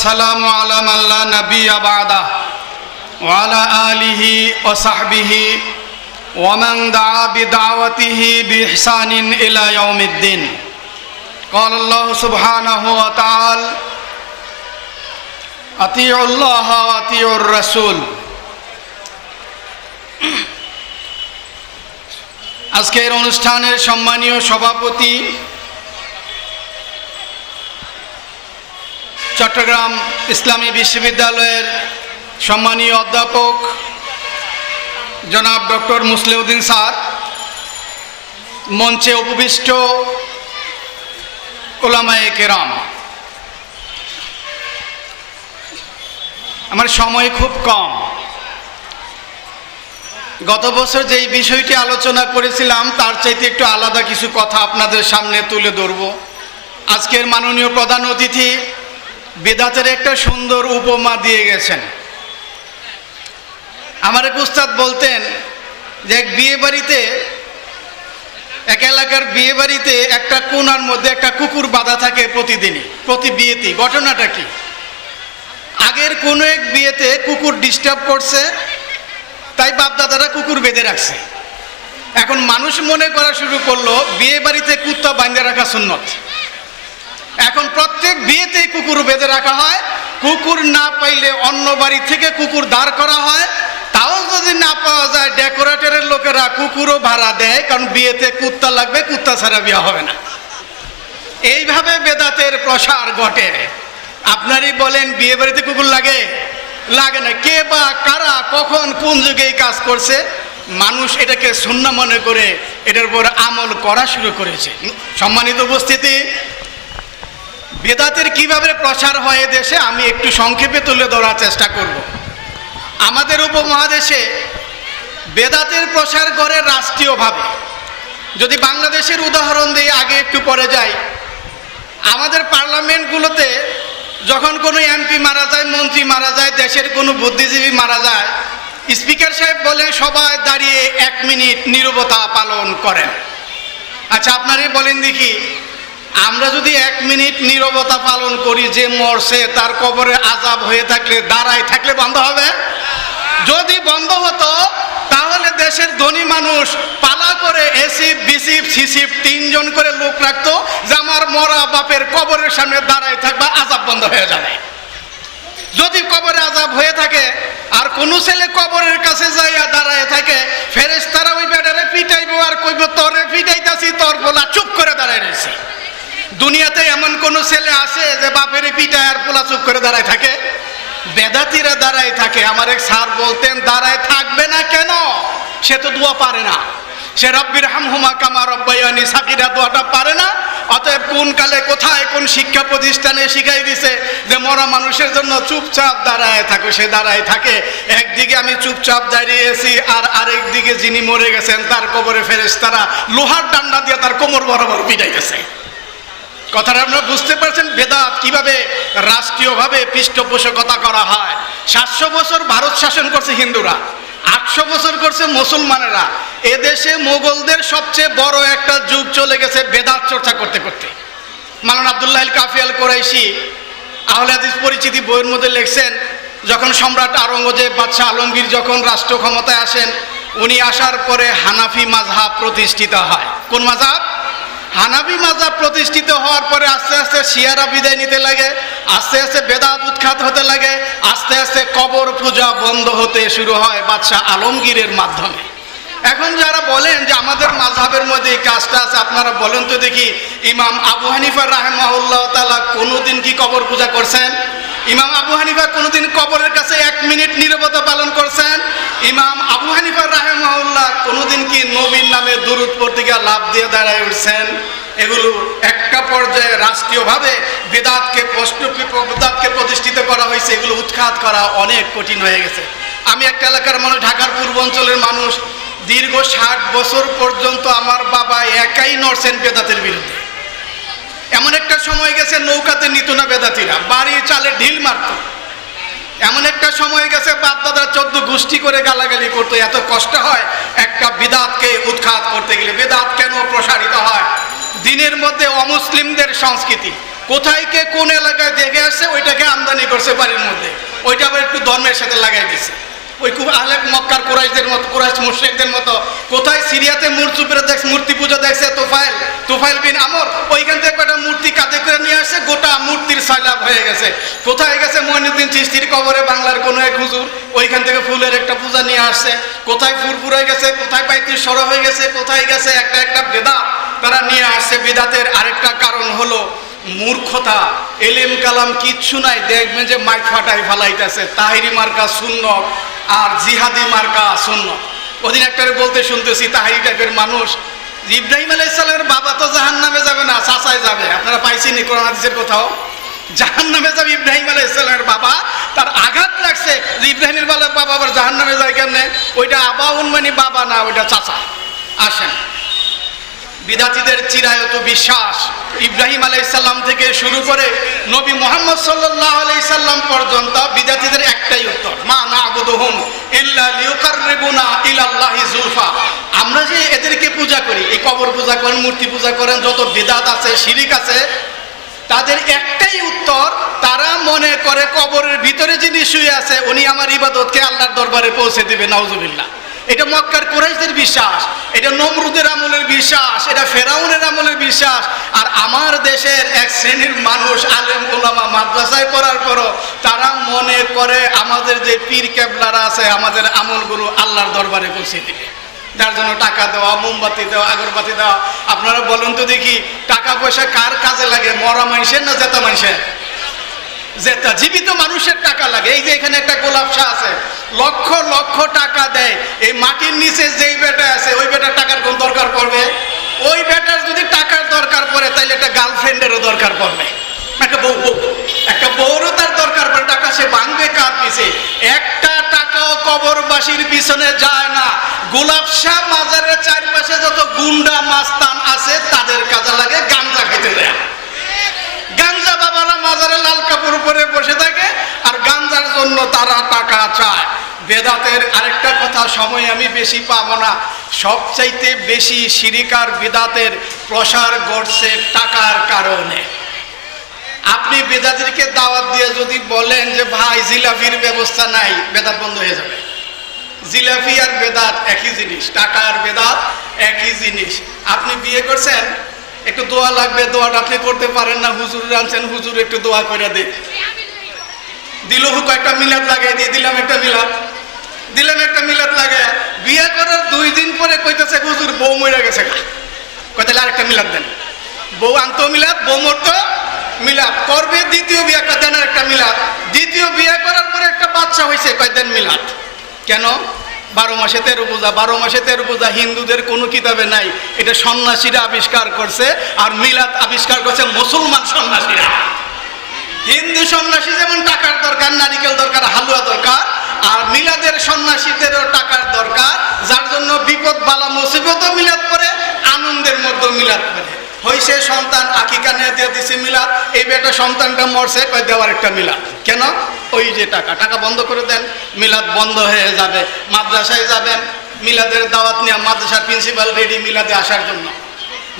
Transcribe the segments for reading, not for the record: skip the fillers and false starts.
والسلام على من لا نبي بعده وعلى آله وصحبه ومن دعا بدعوته بإحسان إلى يوم الدين قال الله سبحانه وتعالى أطيعوا الله وأطيعوا الرسول আজকের অনুষ্ঠানের সম্মানীয় সভাপতি চট্টগ্রাম ইসলামী বিশ্ববিদ্যালয়ের সম্মানীয় অধ্যাপক জনাব ডক্টর মুসলিউদ্দিন স্যার, মঞ্চে উপবিষ্ট উলামায়ে কেরাম, আমার সময় খুব কম। গত বছর যেই বিষয়টি আলোচনা করেছিলাম তার চাইতে একটু আলাদা কিছু কথা আপনাদের সামনে তুলে ধরব। আজকের মাননীয় প্রধান অতিথি বেদাতের একটা সুন্দর উপমা দিয়ে গেছেন। আমার এক উস্তাদ বলতেন যে এক বিয়ে বাড়িতে, এক এলাকার বিয়ে বাড়িতে একটা কোণার মধ্যে একটা কুকুর বাঁধা থাকে প্রতিদিনই, প্রতি বিয়েতেই। ঘটনাটা কি? আগের কোনো এক বিয়েতে কুকুর ডিস্টার্ব করছে, তাই বাপদাদারা কুকুর বেঁধে রাখছে। এখন মানুষ মনে করা শুরু করলো বিয়ে বাড়িতে কুত্তা বাঁধে রাখা সুন্নত। এখন প্রত্যেক বিয়েতেই কুকুর বেঁধে রাখা হয়। কুকুর না পাইলে অন্য বাড়ি থেকে কুকুর দাঁড় করা হয়। তাও যদি না পাওয়া যায় ডেকোরেটরের লোকেরা কুকুরও ভাড়া দেয়, কারণ বিয়েতে কুত্তা লাগবে, কুত্তা ছাড়া বিয়ে হবে না। এইভাবে বেদাতের প্রসার ঘটে। আপনারই বলেন বিয়ে বাড়িতে কুকুর লাগে? লাগে না। কে বা কারা কখন কোন যুগে এই কাজ করছে? মানুষ এটাকে সুন্নাহ মনে করে এটার উপর আমল করা শুরু করেছে। সম্মানিত উপস্থিতি, বেদাতের কিভাবে প্রসার হয় দেশে আমি একটু সংক্ষেপে তুলে ধরার চেষ্টা করব। আমাদের উপমহাদেশে বেদাতের প্রসার করে রাষ্ট্রীয়ভাবে। যদি বাংলাদেশের উদাহরণ দিয়ে আগে একটু পরে যাই, আমাদের পার্লামেন্টগুলোতে যখন কোনো এমপি মারা যায়, মন্ত্রী মারা যায়, দেশের কোনো বুদ্ধিজীবী মারা যায়, স্পিকার সাহেব বলে সবাই দাঁড়িয়ে 1 মিনিট নীরবতা পালন করেন। আচ্ছা, আপনারাই বলেন দেখি, আমরা যদি 1 মিনিট নীরবতা পালন করি, যে মরছে তার কবরে আযাব হয়ে থাকলে দাঁড়ায় থাকলে বন্ধ হবে? যদি বন্ধ হতো তাহলে দেশের ধনী মানুষ পালা করে এসিপ, বিসিপ, সিসিপ 3 জন করে লোক রাখতো, যে আমার মরা বাপের কবরের সামনে দাঁড়ায় থাকবা, আযাব বন্ধ হয়ে যাবে। যদি কবরে আযাব হয়ে থাকে আর কোন ছেলে কবরের কাছে যাইয়া দাঁড়ায় থাকে, ফেরেশতারা ওই বেটারে পিটাইবো আর কইবো তোরে পিটাইতাছি, তোর পোলা চুপ করে দাঁড়ায় রয়েছে। দুনিয়াতে এমন কোন ছেলে আছে যে বাপের পিটায় আর পোলা চুপ করে দাঁড়ায় থাকে? বেদাতিরা দাঁড়ায় থাকে। আমার এক স্যার বলতেন, দাঁড়ায় থাকবে না কেন? সে তো দোয়া পারে না। সে রব্বির হামহুমা কামা রব্বায়ানি সাগীরা দোয়াটা পারে না। অতএব কোন কালে কোথায় কোন শিক্ষা প্রতিষ্ঠানে শিখাই দিছে যে মরা মানুষের জন্য চুপচাপ দাঁড়ায় থাকো, সে দাঁড়ায় থাকে। একদিকে আমি চুপচাপ দাঁড়িয়েছি আর আরেক দিকে যিনি মরে গেছেন তার কবরে ফেরেশতারা লোহার ডান্ডা দিয়ে তার কোমর বরাবর পিটাইতেছে। কথাটা আপনারা বুঝতে পারছেন বেদাত কিভাবে রাষ্ট্রীয়ভাবে পৃষ্ঠপোষকতা করা হয়। 700 বছর ভারত শাসন করছে হিন্দুরা, 800 বছর করছে মুসলমানেরা। এদেশে মোগলদের সবচেয়ে বড় একটা যুগ চলে গেছে বেদাত চর্চা করতে করতে। মাওলানা আব্দুল্লাহ আল কাফি আল কুরাইশি আহলে হাদিস পরিচিতি বইয়ের মধ্যে লিখছেন, যখন সম্রাট আওরঙ্গজেব বাদশাহ আলমগীর যখন রাষ্ট্র ক্ষমতায় আসেন, উনি আসার পরে হানাফি মাযহাব প্রতিষ্ঠিত হয়। কোন মাযহাব? হানাফি মাযহাব প্রতিষ্ঠিত হওয়ার পরে আস্তে আস্তে শিয়ারা বিদায় নিতে লাগে, আস্তে আস্তে বেদাত উৎখাত হতে লাগে, আস্তে আস্তে কবর পূজা বন্ধ হতে শুরু হয় বাদশাহ আলমগীরের মাধ্যমে। এখন যারা বলেন যে আমাদের মাযহাবের মধ্যে এই কাজটা আছে, আপনারা বলেন তো দেখি, ইমাম আবু হানিফা রাহিমাহুল্লাহ তাআলা কোনোদিন কি কবর পূজা করছেন? ইমাম আবু হানিফা কোনোদিন কবরের কাছে 1 মিনিট নীরবতা পালন করছেন? ইমাম আবু হানিফা রাহিমাহুল্লাহ কোনোদিন কি নবীর নামে দুরূদ পড়তে গিয়ে লাফ দিয়ে দাঁড়ায় উঠছেন? এগুলো একটা পর্যায়ে রাষ্ট্রীয়ভাবে বেদাতকে প্রতিষ্ঠিত করা হয়েছে। এগুলো উৎখাত করা অনেক কঠিন হয়ে গেছে। আমি একটা এলাকার মানুষ, ঢাকার পূর্বাঞ্চলের মানুষ। দীর্ঘ 60 বছর পর্যন্ত আমার বাবা একাই নড়ছেন বেদাতের বিরুদ্ধে। এমন একটা সময় গেছে নৌকাতে নিত না বেদাতিরা, বাড়ির চালে ঢিল মারত। এমন একটা সময় গেছে বাপ দাদা 14 গোষ্ঠী করে গালাগালি করতো। এত কষ্ট হয় একটা বিদাতকে উৎখাত করতে গেলে। বেদাত কেন প্রসারিত হয়? দিনের মধ্যে অমুসলিমদের সংস্কৃতি, কোথায় কে কোন এলাকায় দেখে আসছে ওইটাকে আমদানি করছে বাড়ির মধ্যে, ওইটা আবার একটু ধর্মের সাথে লাগাই দিছে। ওই খুব আহলে মক্কার কুরাইশদের মতো, কুরাইশ মুশরিকদের মতো। কোথায় সিরিয়াতে মূর্তি পূজা দেখছে তুফাইল বিন আমর, ওইখান থেকে একটা মূর্তি কাঁধে করে নিয়ে আসছে, গোটা মূর্তির সয়লাভ হয়ে গেছে। কোথায় গেছে মঈনুদ্দিন চিশতির কবরে বাংলার কোনো এক হুজুর, ওইখান থেকে ফুলের একটা পূজা নিয়ে আসছে। কোথায় ফুরফুরে গেছে, কোথায় বাইতুল সরা হয়ে গেছে, কোথায় গেছে একটা বেদাত তারা নিয়ে আসছে। বেদাতের আরেকটা কারণ হলো মূর্খতা, এলেম কালাম কিচ্ছু নাই, দেখবেন যে মাইক ফাটাই ফালাইতেছে। তাহিরি মার্কা সুন্নত আর জিহাদি মার্কা সুন্নত। ওদিন একটারে বলতে শুনতেছি তাহিরি টাইপের মানুষ, ইব্রাহিম আলাইহিস সালামের বাবা তো জাহান্নামে যাবে না, চাচায় যাবে। আপনারা পাইছেন কোরআন হাদিসের কোথাও? জাহান্নামে যাবে ইব্রাহিম আলাইহিস সালামের বাবা। তার আঘাত লাগছে যে ইব্রাহিমের বাবা আবার জাহান্নামে যায় কেমনে? ওইটা আবাউন মানে বাবা না, ওইটা চাচা। আসেন, বিদাতীদের চিরায়ত বিশ্বাস ইব্রাহিম আলাইহিস সালাম থেকে শুরু করে নবী মুহাম্মদ সাল্লাল্লাহু আলাইহি সাল্লাম পর্যন্ত বিদাতীদের একটাই উত্তর, মা না'বুদুহুম ইল্লা লিয়ুকাররিবুনা ইলাল্লাহি যুলফা। আমরা যে এদেরকে পূজা করি, এই কবর পূজা করেন, মূর্তি পূজা করেন, যত বিদাত আছে, শিরিক আছে, তাদের একটাই উত্তর, তারা মনে করে কবরের ভিতরে যিনি শুয়ে আছে উনি আমার ইবাদতকে আল্লাহর দরবারে পৌঁছে দিবে। নাউজুবিল্লাহ। এটা মক্কার কুরাইশদের বিশ্বাস, এটা নমরুদের আমলের বিশ্বাস, এটা ফেরাউনের আমলের বিশ্বাস। আর আমার দেশের এক শ্রেণীর মানুষ আলেম ওলামা মাদ্রাসায় পড়ার পরও তারা মনে করে আমাদের যে পীর কেবলারা আছে, আমাদের আমলগুরু আল্লাহর দরবারে পৌঁছে দিবে। যার জন্য টাকা দেওয়া, মোমবাতি দেওয়া, আগরবাতি দেওয়া। আপনারা বলুন তো দেখি, টাকা পয়সা কার কাজে লাগে? মরা মানুষের না জেতা মানুষের? জেতা জীবিত মানুষের টাকা লাগে। এই যে এখানে একটা গোলাপ শাহ আছে, লক্ষ লক্ষ টাকা দেয়। এই মাটির নিচে যেই বেটা আছে, ওই বেটার টাকার কোন দরকার পড়বে? ওই বেটার যদি টাকার দরকার পড়ে তাহলে একটা গার্লফ্রেন্ডেরও দরকার পড়বে, একটা বউরও তার দরকার পড়ে। টাকা সে ভাঙবে কার পিছে? একটা টাকাও কবরবাসীর পিছনে যায় না। গোলাপ শাহ মাজারের চারপাশে যত গুন্ডা মাস্তান আছে তাদের কাজে লাগে গাঞ্জা খেতে দেয়। গাঞ্জা বাবারা মাজারে লাল কাপড় পরে বসে থাকে আর গাঞ্জার জন্য তারা টাকা চায়। বেদাতের আরেকটা কথা, সময় আমি বেশি পাবো না, সবচাইতে বেশি শিরিক আর বিদাতের প্রসার ঘটছে টাকার কারণে। আপনি বেদাতিকে দাওয়াত দিয়ে যদি বলেন যে ভাই জিলাপির ব্যবস্থা নাই, বেদাত বন্ধ হয়ে যাবে। জিলাপি আর বেদাত একই জিনিস, টাকা আর বেদাত একই জিনিস। আপনি বিয়ে করছেন, একটু দোয়া লাগবে, দোয়াটা আপনি করতে পারেন না, হুজুর আনছেন, হুজুর একটু দোয়া করে দে, দিল হুক একটা মিলাদ লাগাই দিয়ে দিলাম, একটা মিলাদ লাগাই। বিয়ে করার 2 দিন পরে কইতেছে হুজুর বউ মরে গেছে, কইতে আরেকটা মিলাদ দেন। বউ আনতো মিলাদ, বউ মরতো মিলাদ করবে, দ্বিতীয় বিয়ে দেন একটা মিলাদ। দ্বিতীয় বিয়ে করার পরে একটা বাচ্চা হয়েছে, কয় দেন মিলাদ। কেন? 12 মাসে 13 পূজা। 12 মাসে 13 পূজা হিন্দুদের কোনো কিতাবে নাই, এটা সন্ন্যাসীরা আবিষ্কার করছে। আর মিলাদ আবিষ্কার করছে মুসলমান সন্ন্যাসীরা। হিন্দু সন্ন্যাসী যেমন টাকার দরকার, নারিকেল দরকার, হালুয়া দরকার, আর মিলাদের সন্ন্যাসীদেরও টাকার দরকার। যার জন্য বিপদ বালা মুসিবতও মিলাদ করে, আনন্দের মধ্যে মিলাদ করে। হইছে সন্তান, আকিকা নিয়ে দিয়ে দিছে মিলাদ। এই বেটা সন্তানটা মরছে, কয় দেওয়ার একটা মিলাদ। কেন? ওই যে টাকা বন্ধ করে দেন, মিলাদ বন্ধ হয়ে যাবে। মাদ্রাসায় যাবেন, মিলাদের দাওয়াত নিয়ে মাদ্রাসার প্রিন্সিপাল রেডি মিলাদে আসার জন্য।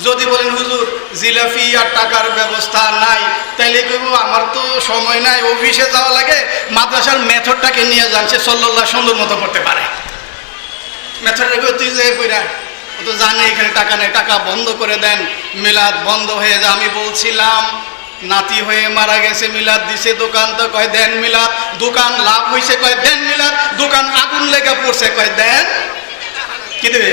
যদি বলেন হুজুর জিলাপি আর টাকার ব্যবস্থা নাই, তাইলে কইব আমার তো সময় নাই, অফিসে যাওয়া লাগে, মাদ্রাসার মেথডটাকে নিয়ে যান, সে সাল্লাল্লাহ সুন্দর মতো করতে পারে। মেথড রেখে তুই যে কইরা ও তো জানে এখানে টাকা নেই, টাকা বন্ধ করে দেন, মিলাদ বন্ধ হয়ে যায়। আমি বলছিলাম নাতি হয়ে মারা গেছে, মিলাদ দিছে, দোকান তো কয় দেন মিলাদ। দোকান লাভ হয়েছে, কয় দেন মিলাদ। দোকান আগুন লেগে পড়ছে, কয় দেন কি দেবে?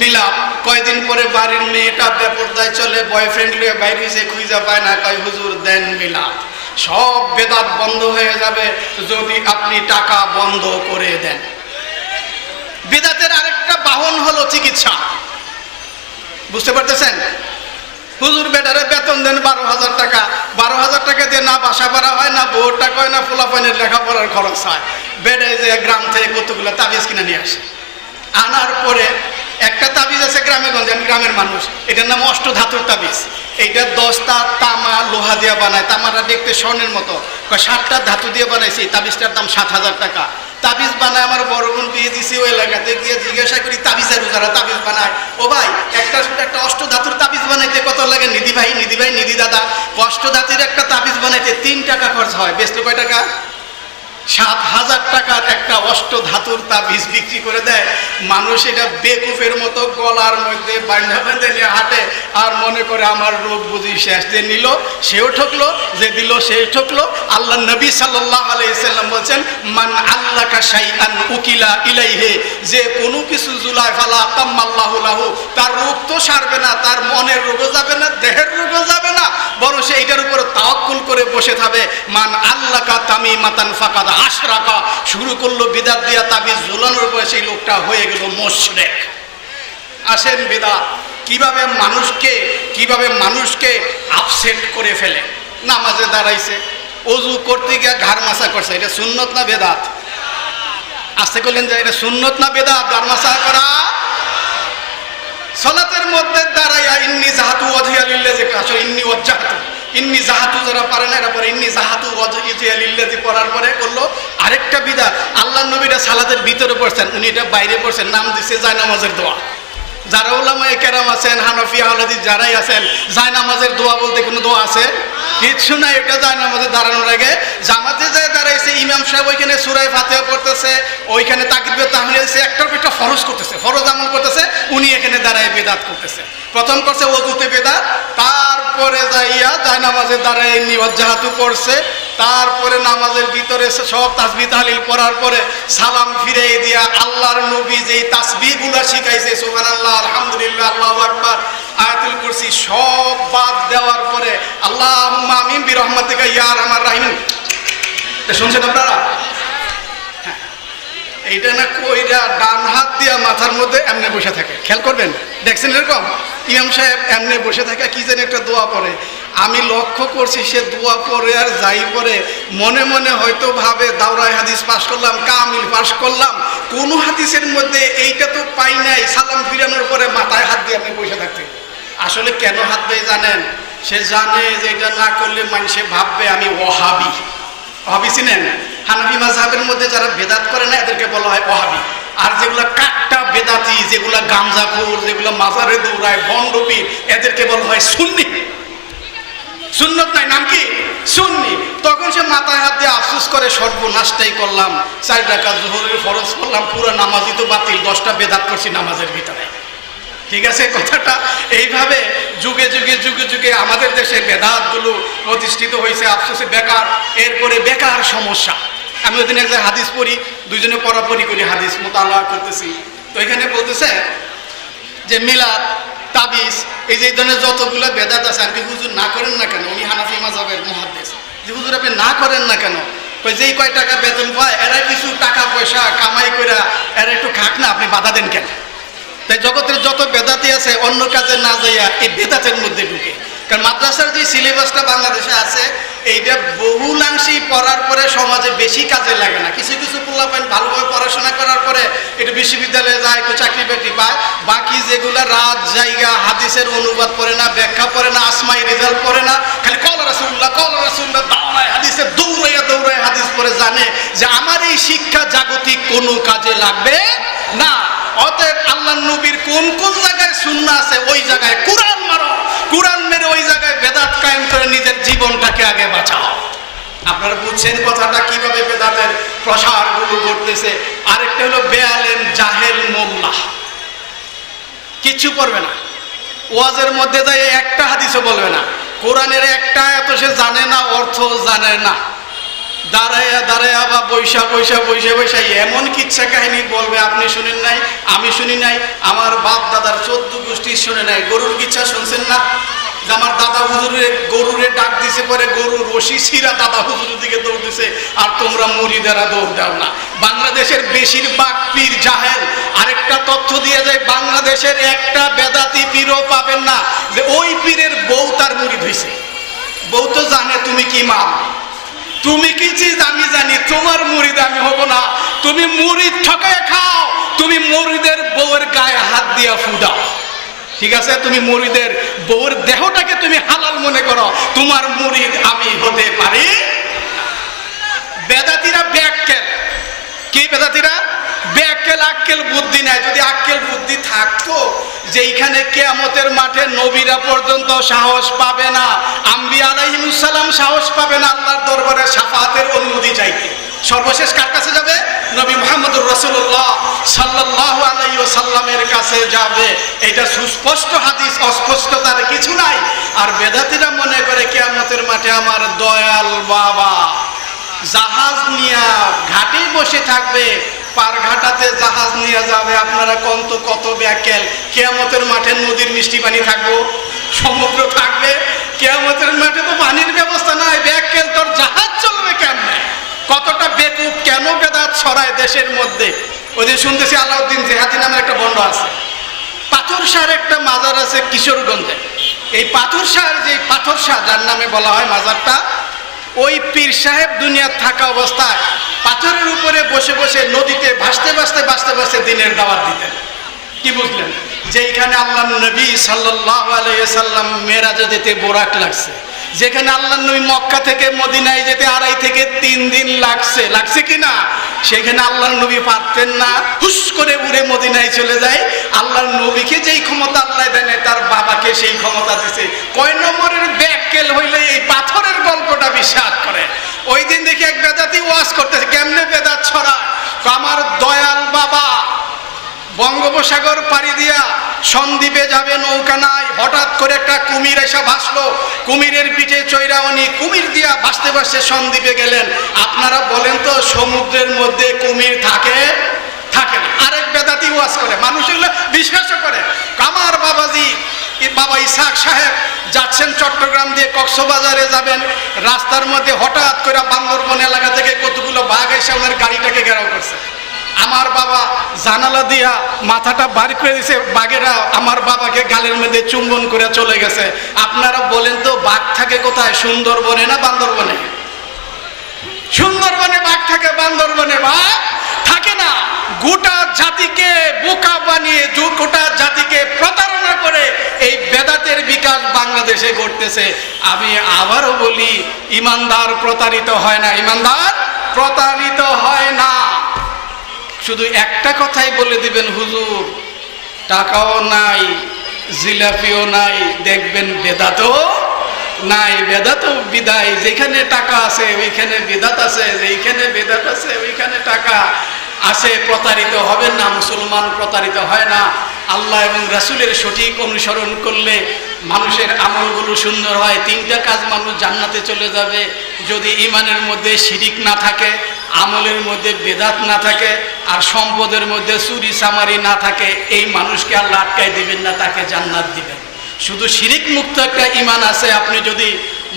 মিলাদ। কয়দিন পরে বাড়ির মেয়েটা বেপরদায় চলে, বয়ফ্রেন্ড লিয়ে বাইরে হয়েছে, খুঁজে পায় না, কয় হুজুর দেন মিলাদ। সব বেদাত বন্ধ হয়ে যাবে যদি আপনি টাকা বন্ধ করে দেন। বেদাতের আরেকটা বাহন হলো চিকিৎসা। বুঝতে পারতেছেন? হুজুর বেটারে বেতন দেন 12,000 টাকা। 12,000 টাকা দিয়ে না বাসা ভাড়া হয়, না বউর টাকা হয়, না পোলাপানের লেখাপড়ার খরচ হয়। বেডে যে গ্রাম থেকে কতগুলো তাবিজ কিনে নিয়ে আসে। আনার পরে একটা তাবিজ আছে গ্রামে গঞ্জে, গ্রামের মানুষ, এটার নাম অষ্টধাতুর তাবিজ। এইটা 10টা তামা লোহা দিয়ে বানায়, তামাটা দেখতে স্বর্ণের মতো। 7টা ধাতু দিয়ে বানাইছে। এই তাবিজটার দাম 7,000 টাকা। তাবিজ বানায় আমার বড় বোন বিয়ে দিছে গেছি ওই এলাকাতে গিয়ে জিজ্ঞাসা করি তাবিজের যারা তাবিজ বানায়, ও ভাই একটা অষ্টধাতুর তাবিজ বানাইতে কত লাগে? নিধি ভাই নিধি দাদা, অষ্টধাতুর একটা তাবিজ বানাইতে 3 টাকা খরচ হয়। বেচলো কয় টাকা? 7,000 টাকার একটা অষ্টধাতুর তাবিজ বিক্রি করে দেয়। মানুষ এটা বেকুফের মতো গলার মধ্যে বাঁধে নিয়ে হাঁটে আর মনে করে আমার রোগ বুঝি শেষ। যে নিল সেও ঠকলো, যে দিল সে ঠকলো। আল্লাহ নবী সাল্লাল্লাহু আলাইহি সাল্লাম বলছেন, মান আল্লাকা শাইআন উকিলা ইলাইহি, যে কোনো কিছু জুলাই ফালা তাম্মাল্লাহু লাহু, তার রোগ তো সারবে না, তার মনের রোগও যাবে না, দেহের রোগও যাবে না, বরং সে এটার উপর তাওয়াক্কুল করে বসে থাকবে। মান আল্লাকা তামিমাতান ফাকাদ আশরাকা, শুরু করলো বিদাত দিয়া তাবিজ ঝুলানোর পরে সেই লোকটা হয়ে গেল মুশরিক। আসেন বিদাত কিভাবে মানুষকে আপসেট করে ফেলে। নামাজে দাঁড়াইছে, ওযু করতে গিয়ে ঘাড় মাসা করছে, এটা সুন্নত না বেদাত? আসতে করলেন যে এটা সুন্নত না বেদাত ঘাড় মাসা করা? সালাতের মধ্যে দাঁড়াইয়া ইন্নী জাহাতু ওয়াজহিয়া লিল্লাযী, আসলে ইন্নী জাহাতু যারা পারে না এরা পরে ইন্নী জাহাতু ওয়াজহিয়া লিল্লাযী পড়ার পরে করলো আরেকটা বিদআত। আল্লাহর নবীরা সালাতের ভিতরে পড়ছেন, উনি এটা বাইরে পড়ছেন, নাম দিচ্ছে জায়নামাজের দোয়া। যারা উলামায়ে কেরাম আছেন, হানাফি হাদিস যারাই আছেন, জায়নামাজের দোয়া বলতে কোনো দোয়া আছে? কিচ্ছু নাই। এটা জায়নামাজে দাঁড়ানোর আগে জামাতে যায় দাঁড়াইছে, ইমাম সাহেব ওইখানে সূরা ফাতিহা পড়তেছে, ওইখানে তাকবীর তাহমিদ দিচ্ছে, একটার পর একটা ফরজ করতেছে, ফরজ আমল করতেছে, উনি এখানে দাঁড়ায় বেদাত করতেছে। প্রথম করছে ওযুতে বেদাত, তারপরে যাইয়া জায়নামাজে দাঁড়ায় নিওয়াজ্জাহাতু করছে, তারপরে নামাজের ভিতরে সব তাসবিহ তাহলিল পড়ার পরে সালাম ফিরে দিয়া আল্লাহর নবী যেই তাসবিহগুলো শিখাইছে, সুবহানাল্লাহ, আলহামদুলিল্লাহ, আল্লাহু আকবার, আয়াতুল কুরসি সব বাদ দেওয়ার পরে আল্লাহুম্মা আমিন বিরহমাতিকা ইয়া আরহামার রাহিমিন, শুনছেন আপনারা? হ্যাঁ, এইটা না কইরা ডান হাত দিয়া মাথার মধ্যে এমনি বসে থাকে, খেয়াল করবেন, দেখছেন এরকম ইমাম সাহেব এমনি বসে থাকে, কি যেন একটা দোয়া পড়ে। আমি লক্ষ্য করছি সে দোয়া পড়ে আর যাই পড়ে মনে মনে হয়তো ভাবে দাওরায় হাদিস পাশ করলাম, কামিল পাশ করলাম, কোন হাদিসের মধ্যে এইটা তো পাই নাই সালাম ফিরানোর পরে মাথায় হাত দিয়ে আমি বসে থাকতে। আসলে কেন হাত দেয় জানেন? সে জানে যে এটা না করলে মানুষে ভাববে আমি ওয়াহাবি। ওয়াহাবি চিনেন? হানাফি মাযহাবের মধ্যে যারা বেদাত করে না এদেরকে বলা হয় ওয়াহাবি। আর যেগুলা কাট্টা বেদাতি, যেগুলা গামজাখোর, যেগুলা মাজারে দৌড়ায়, ভণ্ডপীর, এদেরকে বলা হয় সুন্নি। সুন্নত নাই, নাম কি? সুন্নি। তখন সে মাথায় হাত দিয়ে আফসোস করে, সর্বনাশটাই করলাম, 4 রাকাত যোহরের ফরজ করলাম, পুরো নামাজই তো বাতিল, 10টা বেদাত করছি নামাজের ভিতরে। ঠিক আছে কথাটা? এইভাবে যুগে যুগে যুগে যুগে আমাদের দেশে বেদাতগুলো প্রতিষ্ঠিত হয়েছে, আফসোসে বেকার। এরপরে বেকার সমস্যা। আমি ওই দিন এক জায়গায় হাদিস পড়ি, দুজনে পড়াপড়ি করি, হাদিস মোতালা করতেছি, তো এখানে বলতেছে যে মিলাদ, তাবিজ, এই যে ধরনের যতগুলো বেদাত আছে, আর কি হুজুর না করেন না কেন? উনি হানাফি মাযহাবের মুহাদ্দিস, যে হুজুর আপনি না করেন না কেন? যেই কয় টাকা বেতন পায় এরা কিছু টাকা পয়সা কামাই করে এরা একটু খাক না, আপনি বাধা দেন কেন? তাই জগতের যত বেদাতি আছে অন্য কাজে না যাইয়া এই বেদাতের মধ্যে ঢুকে। কারণ মাদ্রাসার যে সিলেবাসটা বাংলাদেশে আছে এইটা বহুলাংশেই পড়ার পরে সমাজে বেশি কাজে লাগে না। কিছু কিছু পোলাপাইন ভালোভাবে পড়াশোনা করার পরে একটু বিশ্ববিদ্যালয়ে যায়, একটু চাকরি বাকরি পায়, বাকি যেগুলো রাত জায়গা হাদিসের অনুবাদ পড়ে না, ব্যাখ্যা পড়ে না, আসমাই রেজাল্ট পড়ে না, খালি কওলা রাসূলুল্লাহ দাওয়ায় হাদিসে দৌড়াইয়া হাদিস পড়ে, জানে যে আমার এই শিক্ষা জাগতিক কোনো কাজে লাগবে না। অতএব আল্লাহর নবীর কোন কোন জায়গায় সুন্নাহ আছে ওই জায়গায় কুরআন মারো, কুরআন মেরে ওই জায়গায় বেদাত কায়েম করে নিজের জীবনটাকে আগে বাঁচাও। আপনারা বুঝছেন কথাটা কিভাবে বেদাতের প্রসারগুলো ঘটতেছে? আরেকটা হলো বেআলেম জাহেল মোল্লা, কিচ্ছু পড়বে না, ওয়াজের মধ্যে যায় একটা হাদিসও বলবে না, কোরআনের একটা এত সে জানে না, অর্থ জানে না, দাঁড়ায়া বা বৈশা এমন কিচ্ছা কাহিনী বলবে আপনি শুনেন নাই, আমি শুনি নাই, আমার বাপ দাদার 14 গোষ্ঠী শুনে নাই। গরুর কিচ্ছা শুনছেন না? যে আমার দাদা হুজুরের গরুরে ডাক দিছে, পরে গরু রশি ছিঁড়া দাদা হুজুরের দিকে দৌড় দিছে, আর তোমরা মুরিদেরা দৌড় দাও না। বাংলাদেশের বেশিরভাগ পীর জাহেল। আরেকটা তথ্য দিয়ে যায়, বাংলাদেশের একটা বেদাতি পীরও পাবেন না যে ওই পীরের বউ তার মুরিদ হইছে। বউ তো জানে তুমি কি মা, তুমি কি চিজ আমি জানি, তোমার মুরিদ আমি হব না। তুমি মুরিদ ঠকায় খাও, তুমি মুরিদের বউয়ের গায়ে হাত দিয়া ফুদাও, ঠিক আছে? তুমি মুরিদের বউয়ের দেহটাকে তুমি হালাল মনে করো, তোমার মুরিদ আমি হতে পারি। বেদাতিরা ব্যাককেল, কি বেদাতিরা? ব্যাককেল আক্কেল বুদ্ধি নাই। যদি আক্কেল বুদ্ধি থাকতো যে এইখানে কিয়ামতের মাঠে নবীরা পর্যন্ত সাহস পাবে না, আম্বিয়া আলাইহিমুস সালাম সাহস পাবে না আল্লাহর দরবারে শাফাআতের অনুমতি চাইতে, সর্বশেষ কার কাছে যাবে? নবী মুহাম্মদুর রাসূলুল্লাহ সাল্লাল্লাহু আলাইহি ওয়াসাল্লামের কাছে যাবে। এটা সুস্পষ্ট হাদিস, অস্পষ্টতার কিছু নাই। আর বেদাতীরা মনে করে কিয়ামতের মাঠে আমার দয়াল বাবা জাহাজ নিয়ে ঘাটে বসে থাকবে, পার ঘাটাতে জাহাজ নিয়ে যাবে। আপনারা কত ব্যাকেল, কিয়ামতের মাঠে নদীর মিষ্টি পানি থাকবো, সমুদ্র থাকবে, কিয়ামতের মাঠে তো পানির ব্যবস্থা নাই, ব্যাকেল তোর জাহাজ চলবে কেমনে? কতটা বেকুব, কেন বেদাত ছড়ায় দেশের মধ্যে। ওই দিন শুনতেছি আলাউদ্দিন জেহাদি নামের একটা বন্ড আছে, পাথরসার একটা মাজার আছে কিশোরগঞ্জে। এই পাথরসার যে পাথরসা যার নামে বলা হয় মাজারটা, ওই পীর সাহেব দুনিয়ার থাকা অবস্থায় পাথরের উপরে বসে বসে নদীতে ভাসতে ভাসতে দিনের দাওয়াত দিতেন। কি বুঝলেন? যেখানে আল্লাহ নবী সাল্লাল্লাহু আলাইহি সাল্লাম মেরাজে যেতে বোরাক লাগছে, যেখানে আল্লাহ নবী মক্কা থেকে মদিনায় যেতে 2.5 থেকে 3 দিন লাগছে কিনা, সেখানে আল্লাহর নবী পারতেন না, হুস করে উড়ে মদিনায় চলে যায়। আল্লাহর নবীকে যেই ক্ষমতা আল্লাহ দেন, তার বাবাকে সেই ক্ষমতা দিছে। কয় নম্বরের ব্যাককেল হইলে এই পাথরের গল্পটা বিশ্বাস করে? ওই দিন দেখি এক বেদাতি ওয়াজ করতেছে, কেমনে বেদাত ছড়ায়। আমার দয়াল বাবা বঙ্গোপসাগর পাড়ি দিয়া সন্দ্বীপে যাবে, নৌকা নাই, হঠাৎ করে একটা কুমির এসে ভাসলো, কুমিরের পিঠে চৈরা উনি কুমির দিয়া ভাসতে সন্দ্বীপে গেলেন। আপনারা বলেন তো সমুদ্রের মধ্যে কুমির থাকে না? আরেক বেদাতি ওয়াজ করে, মানুষ এগুলো বিশ্বাসও করে। আমার বাবাজি বাবা ইসহাক সাহেব যাচ্ছেন চট্টগ্রাম দিয়ে কক্সবাজারে যাবেন, রাস্তার মধ্যে হঠাৎ করে বান্দরবন এলাকা থেকে কতগুলো বাঘ এসে ওনার গাড়িটাকে ঘেরাও করছে। আমার বাবা জানালা দিয়া মাথাটা বার করে দিয়েছে, বাঘেরা আমার বাবাকে গালের মধ্যে চুম্বন করে চলে গেছে। আপনারা বলেন তো বাঘ থাকে কোথায়, সুন্দরবনে না বান্দরবনে? সুন্দরবনে বাঘ থাকে, বান্দরবনে বাঘ থাকে না। গোটা জাতিকে বোকা বানিয়ে, গোটা জাতিকে প্রতারণা করে এই বেদাতের বিকাশ বাংলাদেশে ঘটতেছে। আমি আবারও বলি, ইমানদার প্রতারিত হয় না, ইমানদার প্রতারিত হয় না। শুধু একটা কথাই বলে দিবেন, হুজুর টাকাও নাই, জিলাপিও নাই, দেখবেন বেদাতও নাই, বেদাতও বিদায়। যেখানে টাকা আছে ওইখানে বেদাত আছে, যেখানে বেদাত আছে ওইখানে টাকা আছে। প্রতারিত হবেন না, মুসলমান প্রতারিত হয় না। আল্লাহ এবং রাসূলের সঠিক অনুসরণ করলে মানুষের আমলগুলো সুন্দর হয়। 3টা কাজ মানুষ জান্নাতে চলে যাবে, যদি ঈমানের মধ্যে শিরিক না থাকে, আমলের মধ্যে বেদাত না থাকে, আর সম্পদের মধ্যে চুরি চামারি না থাকে। এই মানুষকে আল্লাহ আটকাই দিবেন না, তাকে জান্নাত দিবেন। শুধু শিরিক মুক্ত একটা ঈমান আছে। আপনি যদি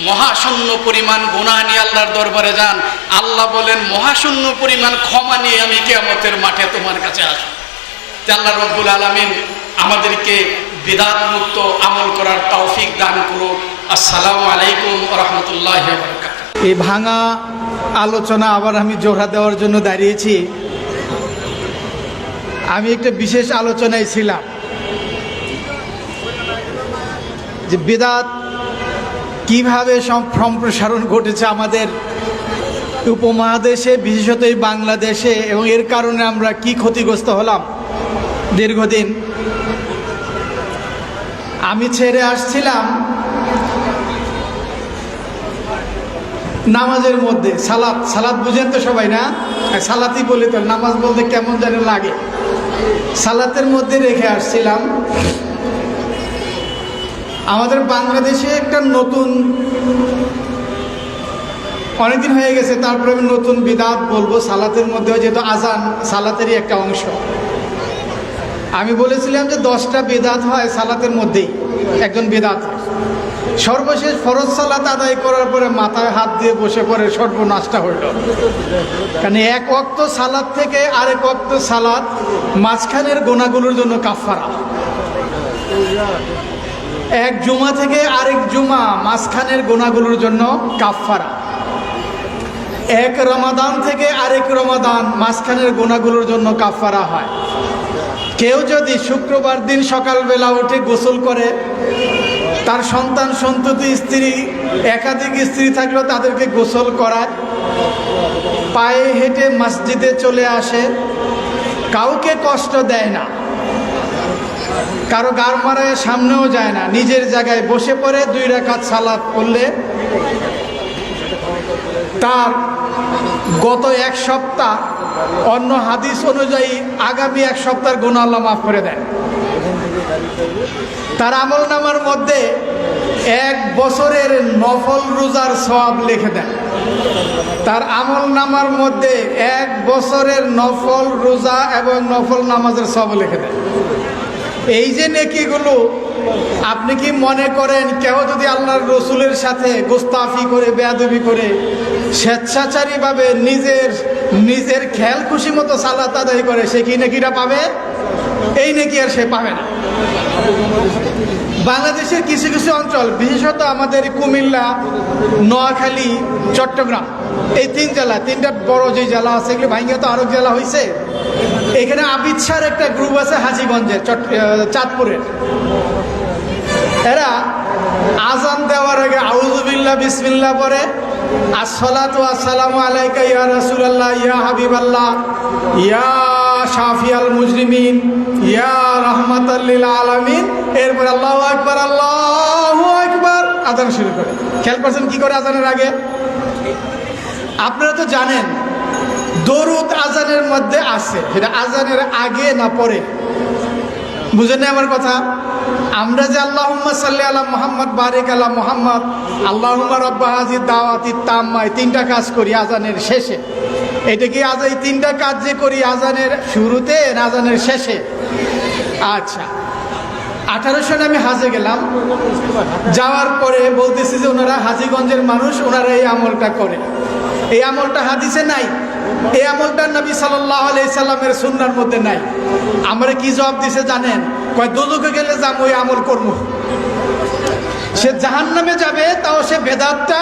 মহাশূন্য পরিমাণ গুনাহ নিয়ে আল্লাহর দরবারে যান, আল্লাহ বলেন মহাশূন্য পরিমাণ ক্ষমা নিয়ে আমি কিয়ামতের মাঠে তোমার কাছে আসব। আল্লাহ রব্বুল আলামিন আমাদেরকে বিদআত মুক্ত আমল করার তৌফিক দান করুন। আসসালামু আলাইকুম ওয়া রাহমাতুল্লাহি ওয়া বারাকাতুহু। এই ভাঙা আলোচনা আবার আমি জোড়া দেওয়ার জন্য দাঁড়িয়েছি। আমি একটা বিশেষ আলোচনায় ছিলাম যে বিদআত কিভাবে সম্প্রসারণ ঘটেছে আমাদের উপমহাদেশে, বিশেষত এই বাংলাদেশে, এবং এর কারণে আমরা কি ক্ষতিগ্রস্ত হলাম দীর্ঘদিন। আমি ছেড়ে আসছিলাম নামাজের মধ্যে সালাত বুঝেন তো সবাই না? সালাতই বলি তো, নামাজ বলতে কেমন যেন লাগে। সালাতের মধ্যে রেখে আসছিলাম। আমাদের বাংলাদেশে একটা নতুন, অনেকদিন হয়ে গেছে, তারপরে আমি নতুন বিদআত বলবো। সালাতের মধ্যে যেহেতু আজান সালাতেরই একটা অংশ, আমি বলেছিলাম যে 10টা বিদআত হয় সালাতের মধ্যেই, একজন বিদআত। সর্বশেষ ফরজ সালাত আদায় করার পরে মাথায় হাত দিয়ে বসে পড়ে সর্বনাশটা হইল। কারণ এক ওয়াক্ত সালাত থেকে আরেক ওয়াক্ত সালাত, মাঝখানের গুনাহগুলোর জন্য কাফারা। এক জুমা থেকে আরেক জুমা, মাঝখানের গুনাহগুলোর জন্য কাফারা। এক রমাদান থেকে আরেক রমাদান, মাঝখানের গুনাহগুলোর জন্য কাফারা হয়। কেউ যদি শুক্রবার দিন সকালবেলা উঠে গোসল করে, তার সন্তান সন্ততি স্ত্রী, একাধিক স্ত্রী থাকলেও তাদেরকে গোসল করায়, পায়ে হেঁটে মসজিদে চলে আসে, কাউকে কষ্ট দেয় না, কারো গাড় মারায় সামনেও যায় না, নিজের জায়গায় বসে পড়ে 2 রাকাত সালাত পড়লে তার গত 1 সপ্তাহ অন্য হাদিস অনুযায়ী আগামী 1 সপ্তাহের গুনাহ আল্লাহ মাফ করে দেন। তার আমলনামার মধ্যে 1 বছরের নফল রোজার সওয়াব লিখে দেন। তার আমলনামার মধ্যে 1 বছরের নফল রোজা এবং নফল নামাজের সওয়াব লিখে দেন। এই যে নেকিগুলো, আপনি কি মনে করেন কেউ যদি আল্লাহর রসুলের সাথে গোস্তাফি করে, বেয়াদবি করে, স্বেচ্ছাচারীভাবে নিজের খেয়াল খুশি মতো সালাত আদায় করে, সে কি নেকিটা পাবে? এই নেকি আর সে পাবে না। বাংলাদেশের কিছু কিছু অঞ্চল, বিশেষত আমাদের কুমিল্লা, নোয়াখালী, চট্টগ্রাম, এই 3 জেলা, 3টা বড় যে জেলা আছে, এগুলো ভাঙ্গিয়া তো আরো জেলা হয়েছে। এখানে আবিদসার একটা গ্রুপ আছে হাজীগঞ্জের, চাঁদপুরের। এরা আজান দেওয়ার আগে আউযুবিল্লাহ বিসমিল্লাহ পড়ে, আসসালাতু আসসালামু আলাইকা ইয়া রাসূলুল্লাহ ইয়া হাবিবাল্লাহ ইয়া শাফিয়াল মুজরিমিন ইয়া রাহমাতাল লিল আলামিন, এরপর আল্লাহু আকবার আল্লাহু আকবার আজান শুরু করে। খেয়াল করছেন কি করে আজানের আগে? আপনারা তো জানেন দরুদ আজানের মধ্যে আছে, সেটা আজানের আগে না পরে। বুঝেন না আমার কথা? আমরা যে আল্লাহুম্মা সাল্লি আলা মুহাম্মদ বারিক আলা মুহাম্মদ আল্লাহুম্মা রাব্বা হাযিদ দাওয়াতিত তাম্মা, 3টা কাজ করি আজানের শেষে। এটা কি এই 3টা কাজ যে করি আজানের শুরুতে না আজানের শেষে? আচ্ছা, 18 সনে আমি হাজে গেলাম, যাওয়ার পরে বলতেছি যে ওনারা হাজীগঞ্জের মানুষ, ওনারা এই আমলটা করে। এই আমলটা হাদিসে নাই, এই আমলটা নবী সাল্লাল্লাহু আলাইহি সাল্লামের সুন্নাহর মধ্যে নাই। আমরা কি জবাব দিছে জানেন? কয় দোজখে গেলে যাম ওই আমল করবো। সে জাহান্নামে যাবে, তাও সে বেদাতটা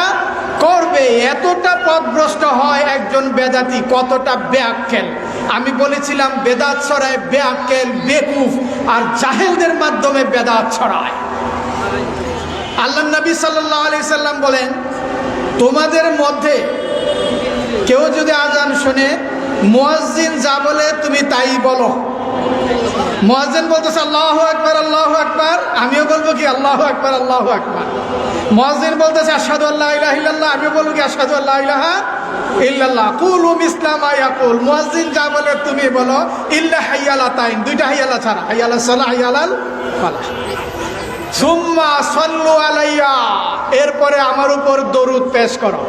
করবে। এতটা পথভ্রষ্ট হয় একজন বেদাতি, কতটা বেআক্কেল। আমি বলেছিলাম বেদাত ছড়ায় বেআক্কেল, বেকুফ আর জাহেলদের মাধ্যমে বেদাত ছড়ায়। আল্লাহ নবী সাল্লাল্লাহু আলাইহি সাল্লাম বলেন, তোমাদের মধ্যে কেউ যদি আজান শুনে মুয়াজ্জিন যা বলে তুমি তাই বলো। মুয়াজ্জিন বলতেছে আল্লাহু আকবার আল্লাহু আকবার, আমিও বলবো কি আল্লাহু আকবার আল্লাহু আকবার। মুয়াজ্জিন বলতেছে আশহাদু আল্লা ইলাহা ইল্লাল্লাহ, আমিও বলবো কি আশহাদু আল্লা ইলাহা ইল্লাল্লাহ। কুলু মিসলা মা ইয়াকুল, মুয়াজ্জিন যা বলে তুমি বলো, ইল্লা হাইয়ালাতাইন, 2টা হাইয়ালা ছাড়া, হাইয়ালাস সালাহ হাইয়ালাল ফালাহ। সুম্মা সাল্লু আলাইয়া, এরপরে আমার উপর দরুদ পেশ করো।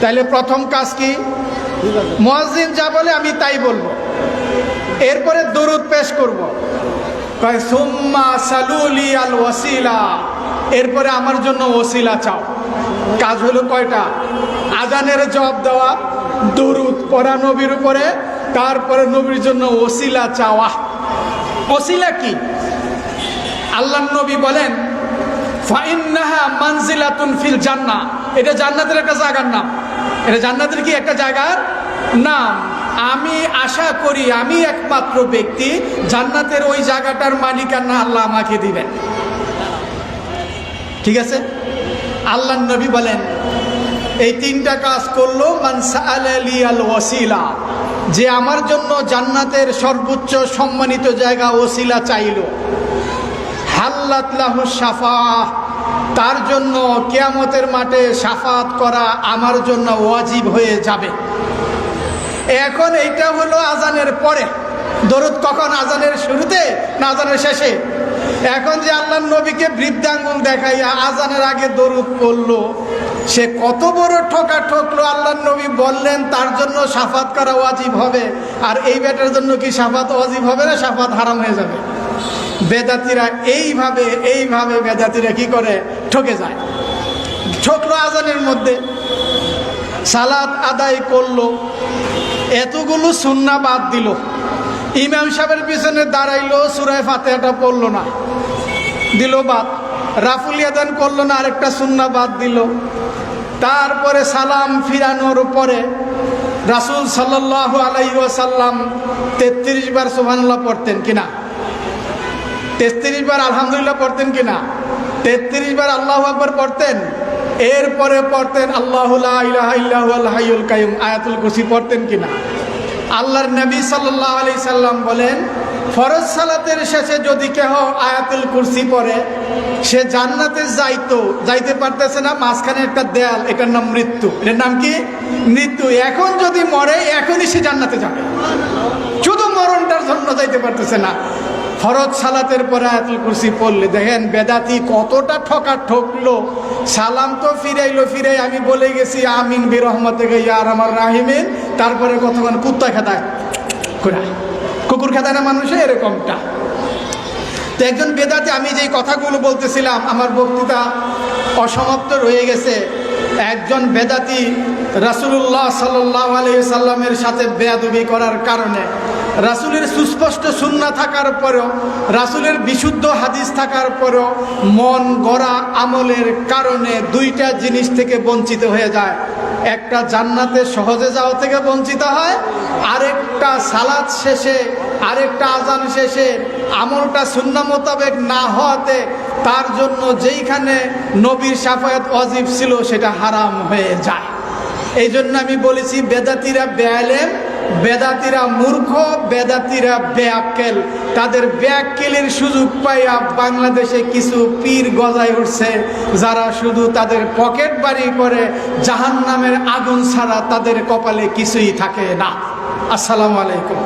তাহলে প্রথম কাজ কি? মুয়াজ্জিন যা বলে আমি তাই বলবো, এরপরে দরুদ পেশ করব। কয় সুম্মা সালুলি আল ওয়াসিলা, এরপরে আমার জন্য ওসিলা চাও। কাজ হলো কয়টা? আজানের জবাব দেওয়া, দরুদ পড়া নবীর উপরে, তারপরে নবীর জন্য ওসিলা চাওয়া। ওসিলা কি? আল্লাহ নবী বলেন ফাইন্নাহা মানজিলাতুন ফিল জান্নাহ, এটা জান্নাতের একটা জায়গার নাম। এটা জান্নাতের কি একটা জায়গার নাম। আমি আশা করি আমি একমাত্র ব্যক্তি জান্নাতের ওই জায়গাটার মালিকানা আল্লাহ আমাকে দিবেন। ঠিক আছে? আল্লাহ নবী বলেন এই 3টা কাজ করলো মান সাআলা লিয়াল ওয়াসিলা, যে আমার জন্য জান্নাতের সর্বোচ্চ সম্মানিত জায়গা ওসিলা চাইলো, হাল্লাত লাহু শাফাআহ, তার জন্য কিয়ামতের মাঠে শাফাত করা আমার জন্য ওয়াজিব হয়ে যাবে। এখন এইটা হলো আজানের পরে। দরুদ কখন? আজানের শুরুতে না আজানের শেষে? এখন যে আল্লাহর নবীকে বৃদ্ধাঙ্গুল দেখাইয়া আজানের আগে দরুদ পড়লো, সে কত বড় ঠকা ঠকলো। আল্লাহর নবী বললেন তার জন্য শাফাত করা ওয়াজিব হবে, আর এই বেটার জন্য কি শাফাত ওয়াজিব হবে না? শাফাত হারাম হয়ে যাবে। বেদাতিরা এইভাবে বেদাতিরা কি করে? ঠকে যায়। ঠকলো আজানের মধ্যে, সালাত আদায় করলো, এতগুলো সুন্নাহ বাদ দিল, ইমাম সাহেবের পিছনে দাঁড়াইলো, সূরা ফাতিহাটা পড়লো না, দিল বাদ। রাফুল ইয়াদান করলো না, আরেকটা সুন্নাহ বাদ দিল। তারপরে সালাম ফিরানোর পরে রাসূল সাল্লাল্লাহু আলাইহি ওয়াসাল্লাম 33 বার সুবহানাল্লাহ পড়তেন কিনা? 33 বার আলহামদুলিল্লাহ পড়তেন কিনা? 33 বার আল্লাহু আকবার পড়তেন। এরপরে পড়তেন আল্লাহু লা ইলাহা ইল্লা হুয়াল হাইয়ুল কাইয়ুম, আয়াতুল কুরসি পড়তেন কিনা? আল্লাহর নবী সাল্লাল্লাহু আলাইহি সাল্লাম বলেন, ফরজ সালাতের শেষে যদি কেহ আয়াতুল কুরসি পড়ে সে জান্নাতে যাইতে পারতেছে না, মাঝখানে একটা দেয়াল, এটার নাম মৃত্যু। এর নাম কি? মৃত্যু। এখন যদি মরে এখনই সে জান্নাতে যাবে, শুধু মরণটার জন্য যাইতে পারতেছে না। ফরজ সালাতের পরে আয়াতুল কুরসি পড়লে দেখেন বেদাতি কতটা ঠকলো। সালাম তো ফিরাই আমি বলে গেছি আমিন বিরহমতিকা ইয়া আরহামার রাহিমিন, তারপরে কতক্ষণ কুত্তা খেদায় কুকুর খেদায় না মানুষে, এরকমটা। তো একজন বেদাতি, আমি যেই কথাগুলো বলতেছিলাম আমার বক্তৃতা অসমাপ্ত রয়ে গেছে, একজন বেদাতি রাসূলুল্লাহ সাল্লাল্লাহু আলাইহি সাল্লামের সাথে বেয়াদবি করার কারণে, রাসূলের সুস্পষ্ট সুন্নাহ থাকার পরেও, রাসূলের বিশুদ্ধ হাদিস থাকার পরেও মন গড়া আমলের কারণে দুইটা জিনিস থেকে বঞ্চিত হয়ে যায়। একটা জান্নাতে সহজে যাওয়া থেকে বঞ্চিত হয়, আরেকটা সালাত শেষে, আরেকটা আজান শেষে আমলটা সুন্নাহ মোতাবেক না হওয়াতে তার জন্য যেইখানে নবীর শাফায়াত ওয়াজিব ছিল সেটা হারাম হয়ে যায়। এই জন্য আমি বলেছি বেদাতিরা বেআলেম, বেদাতিরা মূর্খ, বেদাতিরা বেআক্কেল। তাদের বেআক্কেলের সুযোগ পাইয়া বাংলাদেশে কিছু পীর গজায় উঠছে, যারা শুধু তাদের পকেট বাড়ি করে, জাহান্নামের আগুন ছাড়া তাদের কপালে কিছুই থাকে না। আসসালামু আলাইকুম।